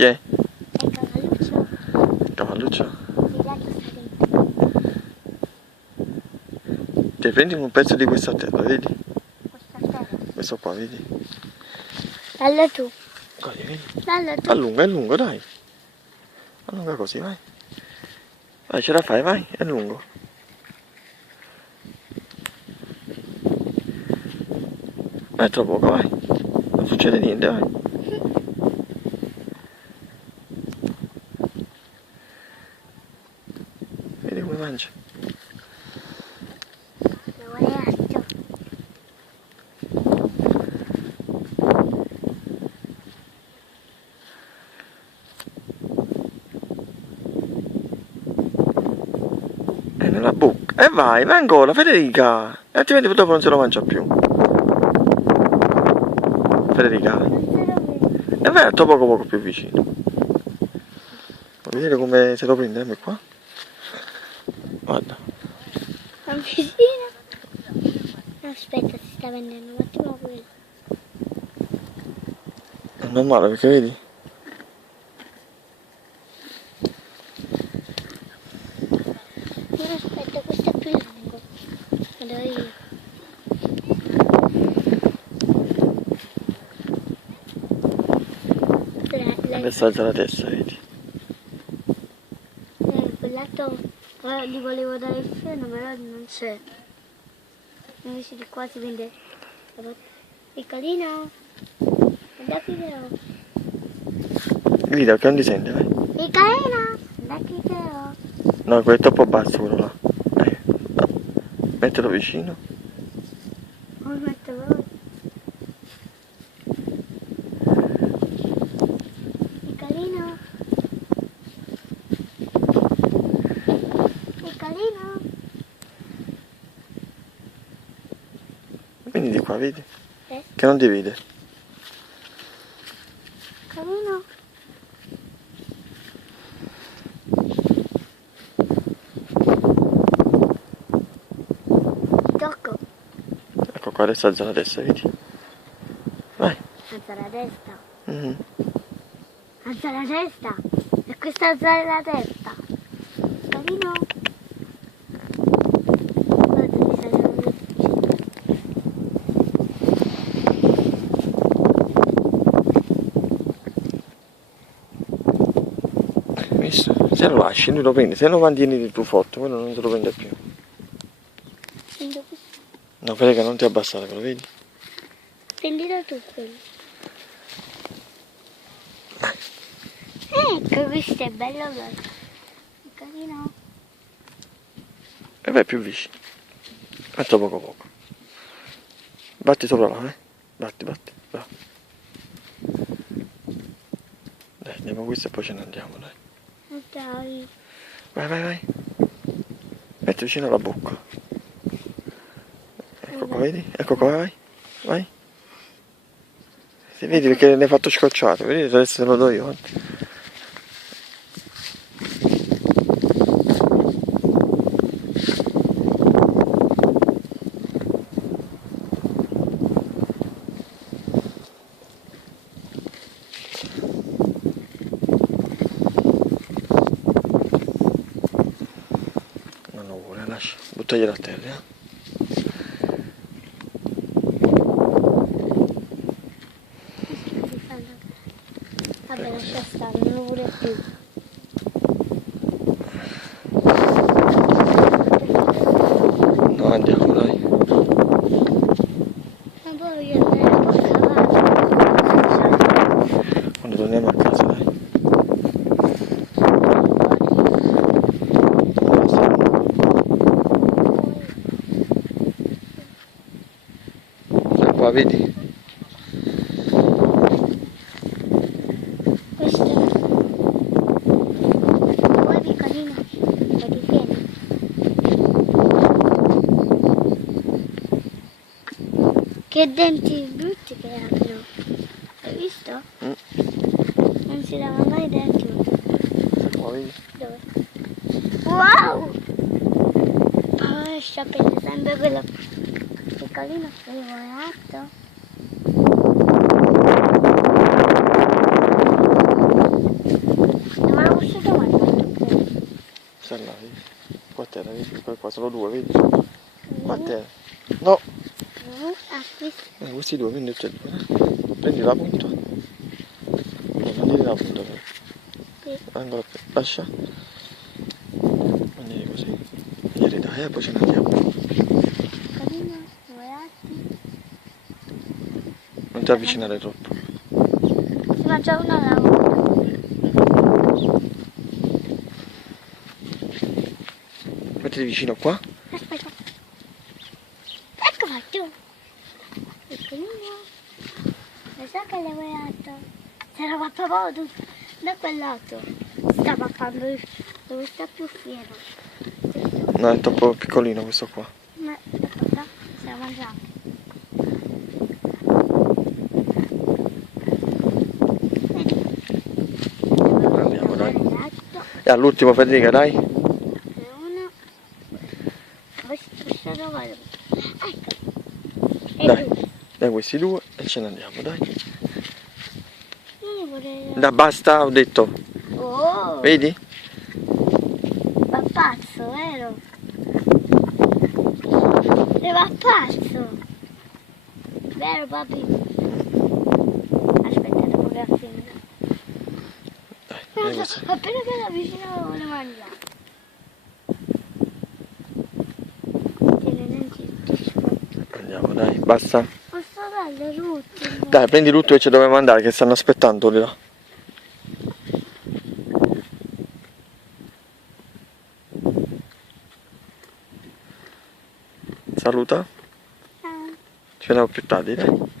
Chi è? È il cavalluccio. Il cavalluccio? Il gatto sta dentro. Ti prendi un pezzo di questa terra, vedi? Questa terra. Questo qua, vedi? Dalla tu. Così, vedi? Dalla tu. È lungo, dai. Allunga così, vai. Vai, ce la fai, vai, è lungo. Vai, tra poco, vai. Non succede niente, vai. Vedi come mangia. Lo vuole altro. È nella bocca. E vai ancora, Federica. E altrimenti dopo non se lo mangia più. Federica. Non se lo vede. E vai altro poco più vicino. Vuoi vedere come se lo prende? Dammi qua. Guarda. Un vicino. Aspetta, si sta vendendo un attimo quello. È normale perché vedi? Ora aspetta, questo è più lungo. Vado io. Adesso alza la testa, vedi? Quell'altro gli volevo dare il freno, però non c'è. Invece di qua si vende piccolino. Guarda qui che ho. Guida, che non ti sente, vai. Piccolino, guarda qui che ho. No, quello è troppo basso quello là. Mettilo vicino. Come metto voi? Piccolino. Piccolino. Vieni di qua, vedi? Eh? Che non ti vede. Piccolino. Tocco. Ecco qua, adesso alza la testa, vedi? Vai. Alza la testa. Mhm. Alza la testa. E questa alzare la testa. Piccolino. Guarda, mi sa che non mi Visto? Se lo lasci, lui lo prende. Se lo mantieni di più forte, quello non se lo prende più. prendo questo. No, Federica, non ti abbassare, lo vedi? Prendilo tu quello. Ecco, questo è bello bello. Carino. E vai più vicino. Metto poco. Batti sopra là, eh? Batti, bravo. Dai, andiamo a questo e poi ce ne andiamo, dai. Dai. Vai. Metti vicino alla bocca. Ecco qua, vedi? Ecco qua, vai. Si vedi perché ne hai fatto scocciato, vedi? Adesso te lo do io. Guarda. Non lo vuole, lascia, buttaglielo a terra, eh? Vabbè, lascia stare, non lo vuole più. No, andiamo, dai. Ma poi andare a cavallo. Quando torniamo a casa, dai. Qua, vedi? Questo poi piccolino, lo difende. Che denti brutti che hanno, hai visto? Non si dava mai denti. Qua, vedi? Dove? Wow! Lascia prendere sempre quello piccolino che vuole qua, solo due, vedi? Quante? No, Questo. questi due, prendi tutti e due. Prendi la punta. No, prendi la punta. Sì. Ancora più. Lascia. Prendi così. Gli ridai e poi ce ne andiamo. Carino, guardati. Non ti avvicinare troppo. Si mangia una alla volta. Mettiti vicino qua. Aspetta. Ecco fatto. Piccolino. Lo so che l'hai guardato. Si era pappato da quel lato. Sta pappando dove sta più fiero. No, è troppo piccolino questo qua. Ma aspetta, si era mangiato. Andiamo, dai. E all'ultimo Federica, dai. Uno. Poi si trovare. Ecco. E Dai. due. Dai questi due e ce ne andiamo, dai. Io vorrei... Da basta, ho detto. Oh! Vedi? Va pazzo, vero? E va pazzo! Vero, papi? Aspetta, devo che finire. Dai questi. Appena che la vicina lo vuole mangiare. Tieni lentissimo. Andiamo, dai, basta. Posso darle l'ultimo? Dai, prendi tutto e ci dobbiamo andare che stanno aspettando di là. Saluta. Ah. Ci vediamo più tardi, dai.